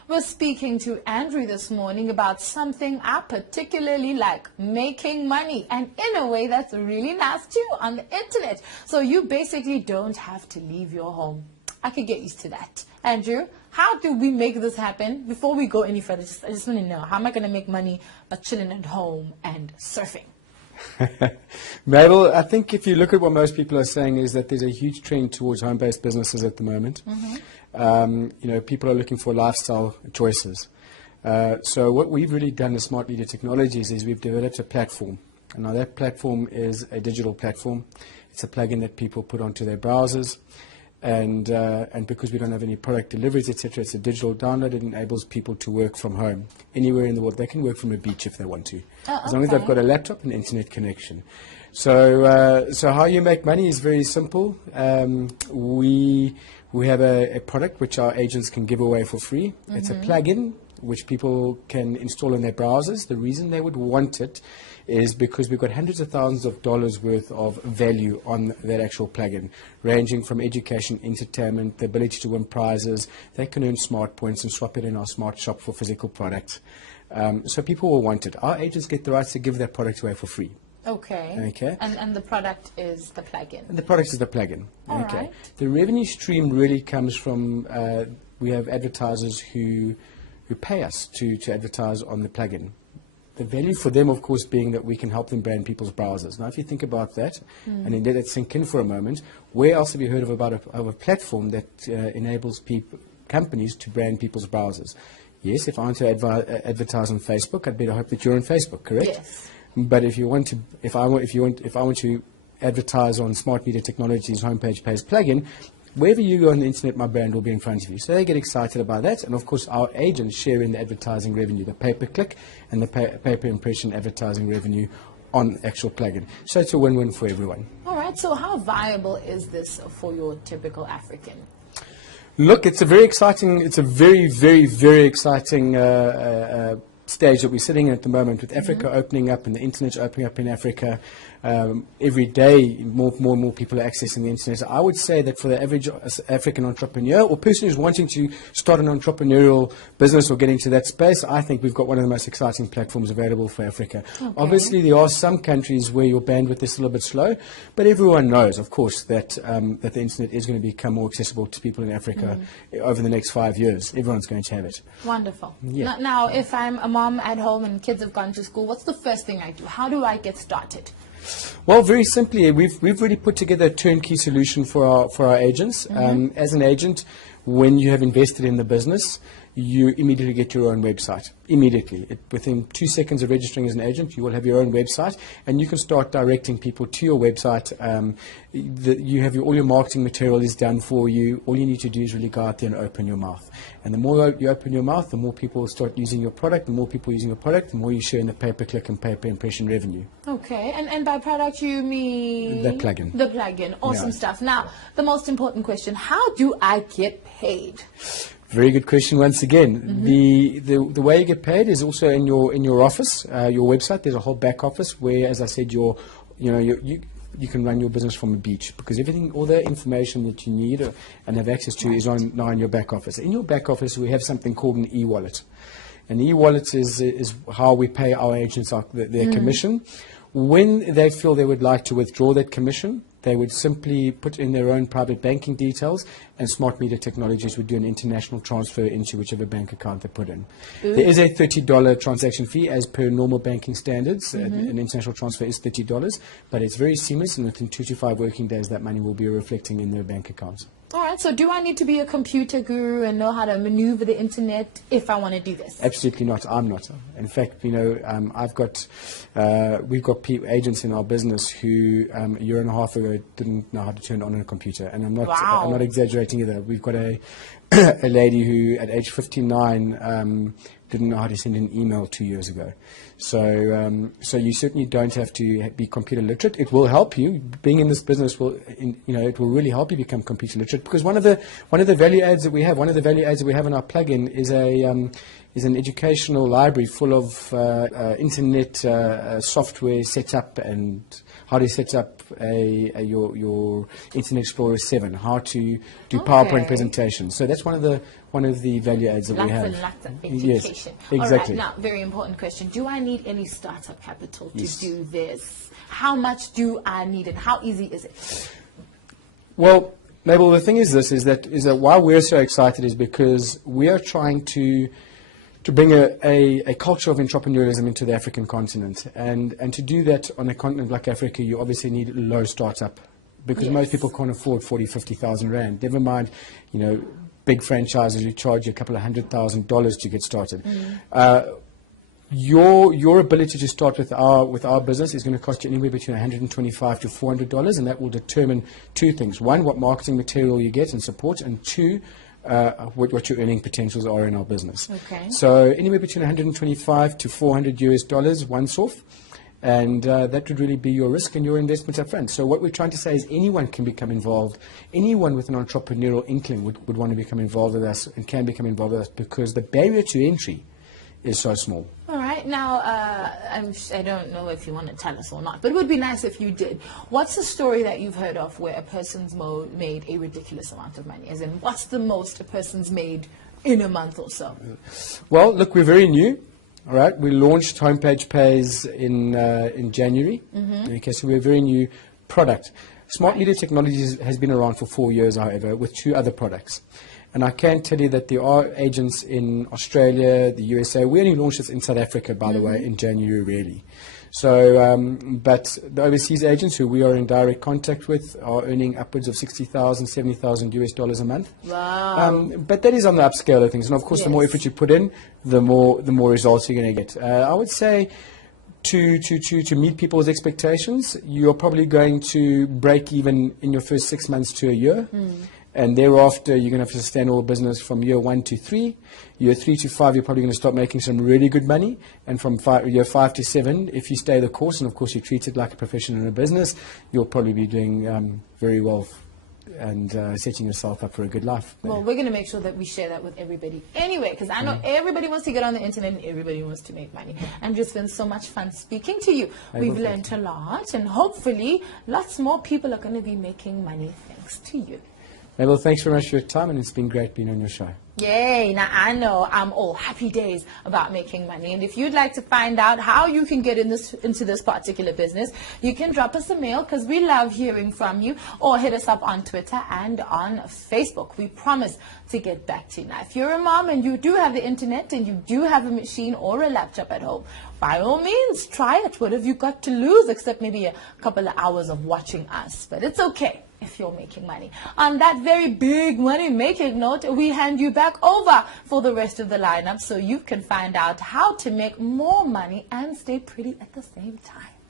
We're speaking to Andrew this morning about something I particularly like, making money, and in a way that's really nice too, on the internet. So you basically don't have to leave your home. I could get used to that. Andrew, how do we make this happen? Before we go any further, I just want to know, how am I going to make money by chilling at home and surfing? Mabel, I think if you look at what most people are saying is that there's a huge trend towards home-based businesses at the moment. People are looking for lifestyle choices. So what we've really done as Smart Media Technologies is we've developed a platform. And now that platform is a digital platform. It's a plugin that people put onto their browsers. And because we don't have any product deliveries, etc., it's a digital download. It enables people to work from home anywhere in the world. They can work from a beach if they want to, as long as they've got a laptop and internet connection. So how you make money is very simple. We have a product which our agents can give away for free. It's a plugin which people can install in their browsers. The reason they would want it is because we've got hundreds of thousands of dollars worth of value on that actual plugin, ranging from education, entertainment, the ability to win prizes. They can earn smart points and swap it in our smart shop for physical products. So people will want it. Our agents get the rights to give that product away for free. Okay. And the product is the plugin. And the product is the plugin. All right. The revenue stream really comes from, we have advertisers who pay us to advertise on the plugin. The value for them, of course, being that we can help them brand people's browsers. Now, if you think about that and then let it sink in for a moment, where else have you heard of a platform that enables companies to brand people's browsers? Yes, if I want to advertise on Facebook, I'd better hope that you're on Facebook, correct? Yes. But if I want to advertise on Smart Media Technologies homepage-based plugin, wherever you go on the internet, my brand will be in front of you. So they get excited about that. And of course, our agents share in the advertising revenue, the pay-per-click and the pay-per-impression advertising revenue on actual plugin. So it's a win-win for everyone. All right. So how viable is this for your typical African? Look, it's a very, very, very exciting stage that we're sitting in at the moment, with Africa opening up and the internet opening up in Africa. Every day, more and more people are accessing the internet. I would say that for the average African entrepreneur or person who's wanting to start an entrepreneurial business or get into that space, I think we've got one of the most exciting platforms available for Africa. Okay. Obviously, there are some countries where your bandwidth is a little bit slow, but everyone knows, of course, that the internet is going to become more accessible to people in Africa over the next 5 years. Everyone's going to have it. Wonderful. Yeah. Now, if I'm a mom at home and kids have gone to school, what's the first thing I do? How do I get started? Well, very simply, we've really put together a turnkey solution for our agents. As an agent, when you have invested in the business, you immediately get your own website. Immediately. Within 2 seconds of registering as an agent, you will have your own website, and you can start directing people to your website. You have all your marketing material is done for you. All you need to do is really go out there and open your mouth. And the more you open your mouth, the more people will start using your product. The more people using your product, the more you share in the pay-per-click and pay-per-impression revenue. Okay. And by product, you mean? The plugin. The plugin. Awesome stuff. Now, the most important question, how do I get paid? Very good question once again. The way you get paid is also in your office, your website. There's a whole back office where, as I said, you can run your business from a beach, because all the information that you need and have access to is now in your back office. In your back office, we have something called an e-wallet. An e-wallet is how we pay our agents their commission. When they feel they would like to withdraw that commission, they would simply put in their own private banking details, and Smart Media Technologies would do an international transfer into whichever bank account they put in. There is a $30 transaction fee as per normal banking standards. An international transfer is $30, but it's very seamless, and within 2 to 5 working days, that money will be reflecting in their bank accounts. All right, so do I need to be a computer guru and know how to maneuver the internet if I want to do this? Absolutely not. I'm not. In fact, we've got agents in our business who a year and a half ago didn't know how to turn on a computer, and I'm not exaggerating either. We've got a lady who at age 59 didn't know how to send an email 2 years ago. So you certainly don't have to be computer literate. It will help you. Being in this business it will really help you become computer literate, because one of the value adds that we have, in our plugin is is an educational library full of internet software setup and how to set up your Internet Explorer 7, how to do PowerPoint presentations. So that's one of the value adds that we have. Lots and lots of education. Yes, exactly. All right, now, very important question. Do I need any startup capital to do this? How much do I need and how easy is it? Well, Mabel, the thing is that why we're so excited is because we are trying to bring a culture of entrepreneurialism into the African continent. And to do that on a continent like Africa, you obviously need low startup because most people can't afford 40,000, 50,000 rand. Never mind, big franchises who charge you a couple of $100,000 to get started. Your ability to start with our business is going to cost you anywhere between $125 to $400, and that will determine two things. One, what marketing material you get and support, and two, what your earning potentials are in our business. Okay. So anywhere between $125 to $400 once off, and that would really be your risk and your investment up front. So what we're trying to say is anyone can become involved. Anyone with an entrepreneurial inkling would want to become involved with us and can become involved with us because the barrier to entry is so small. All right. Now, I don't know if you want to tell us or not, but it would be nice if you did. What's the story that you've heard of where a person's made a ridiculous amount of money? As in, what's the most a person's made in a month or so? Well, look, we're very new. All right. We launched Homepage Pays in January. Okay, so we're a very new product. Smart Media Technologies has been around for 4 years, however, with 2 other products. And I can tell you that there are agents in Australia, the USA. We only launched this in South Africa, by the way, in January, really. So, but the overseas agents who we are in direct contact with are earning upwards of $60,000, $70,000 a month. Wow. But that is on the upscale of things. And of course, the more effort you put in, the more results you're going to get. I would say to meet people's expectations, you're probably going to break even in your first 6 months to a year. And thereafter, you're going to have to sustain all business from year 1 to 3. Year 3 to 5, you're probably going to start making some really good money. And from year 5 to 7, if you stay the course, and of course you treat it like a profession in a business, you'll probably be doing very well and setting yourself up for a good life. Well, we're going to make sure that we share that with everybody anyway, because I know everybody wants to get on the internet and everybody wants to make money. And it's been so much fun speaking to you. We've learned a lot, and hopefully lots more people are going to be making money thanks to you. Mabel, thanks very much for your time, and it's been great being on your show. Yay! Now, I know I'm all happy days about making money. And if you'd like to find out how you can get into this particular business, you can drop us a mail because we love hearing from you, or hit us up on Twitter and on Facebook. We promise to get back to you. Now, if you're a mom and you do have the internet and you do have a machine or a laptop at home, by all means, try it. What have you got to lose except maybe a couple of hours of watching us? But it's okay if you're making money. On that very big money-making note, we hand you back over for the rest of the lineup so you can find out how to make more money and stay pretty at the same time.